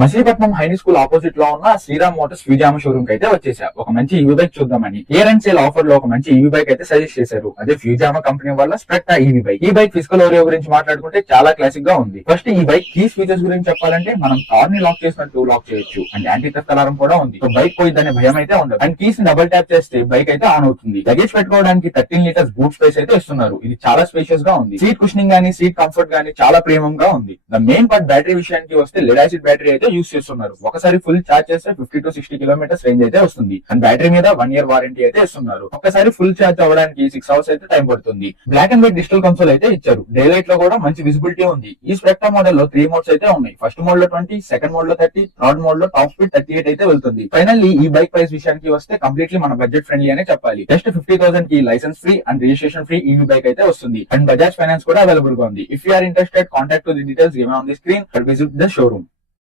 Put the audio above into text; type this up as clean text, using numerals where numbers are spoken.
Machilipatnam high knee school opposite లో ఉన్న Sriram Motors ఫ్యూజామా showroom కి అయితే వచ్చేసా. ఒక మంచి ఈవీ బైక్ చూద్దామని ఇయర్ అండ్ సేల్ ఆఫర్ లో ఒక మంచి ఈవీ బైక్ అయితే సజెస్ట్ చేశారు. అదే ఫ్యూజామా కంపెనీ వల్ల స్ప్రెక్టా ఈవీ బైక్. ఈ బైక్ ఫిజికల్ ఓరియో గురించి మాట్లాడుకుంటే చాలా క్లాసిక్ గా ఉంది. ఫస్ట్ ఈ బైక్ కీస్ ఫీచర్స్ గురించి చెప్పాలంటే మనం కార్ ని లాక్ చేసినట్టు లాక్ చేయొచ్చు అండ్ యాంటీ థెఫ్ట్ అలారం కూడా ఉంది. సో బైక్ పోయిద్దనే భయం అయితే ఉండదు. అండ్ కీస్ ని డబుల్ ట్యాప్ చేస్తే బైక్ అయితే ఆన్ అవుతుంది. లగేజ్ పెట్టుకోవడానికి 13 లీటర్స్ బూట్ స్పేస్ అయితే ఇస్తున్నారు. ఇది చాలా స్పేషియస్ గా ఉంది. సీట్ కుషనింగ్ గానీ సీట్ కంఫర్ట్ గానీ చాలా ప్రీమియం గా ఉంది. ద మెయిన్ పార్ట్ బ్యాటరీ విషయానికి వస్తే లెడ్ యాసిడ్ బ్యాటరీ అయితే యూస్ చేస్తున్నారు. ఒకసారి ఫుల్ ఛార్జ్ చేస్తే 50 to 60 కిలోమీటర్స్ రేంజ్ అయితే వస్తుంది. అండ్ బ్యాటరీ మీద 1 year వారంటీ అయితే ఇస్తున్నారు. ఒక్కసారి ఫుల్ ఛార్జ్ అవ్వడానికి 6 hours అయితే టైం పడుతుంది. Black and white digital console అయితే ఇచ్చారు. డే లైట్ లో కూడా మంచి విజిబిలిటీ ఉంది. ఈ స్పెక్ట్రా మోడల్ లో 3 మోడ్స్ అయితే ఉన్నాయి. ఫస్ట్ మోడ్ లో 20, సెకండ్ మోడ్ లో 30, థర్డ్ మోడ్ లో టాప్ స్పీడ్ 38 అయితే వెళ్తుంది. ఫైనల్లీ ఈ బైక్ ప్రైస్ విషయానికి వస్తే కంప్లీట్లీ మన బడ్జెట్ ఫ్రెండ్లీ అనే చెప్పాలి. జస్ట్ 50,000 కి licence free and registration free EV bike అయితే వస్తుంది. అండ్ బజాజ్ ఫైనాన్స్ కూడా అవైలబుల్ గా ఉంది. If you are interested, contact to the details given on the screen or visit the showroom.